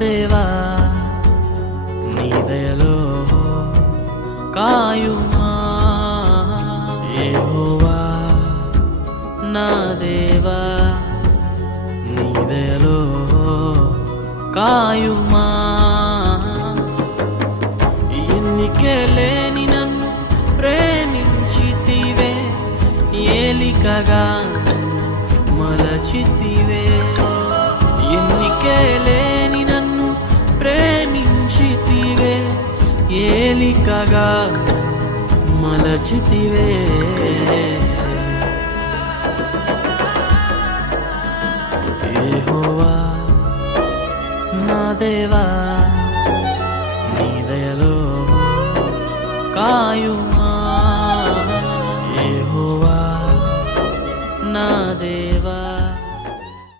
దేవా నీ దయలో కాయుమా యెహోవా నా దేవా నీ దయలో కాయుమా ఎన్నికే లేని నన్ను ప్రేమించితివే ఏలికగా నన్ను మలచితివే ఎన్నికే లేని నన్ను ప్రేమించితివే ఏలికగా నన్ను మలచితివే యెహోవా నా దేవా నీ దయలో కాయుమా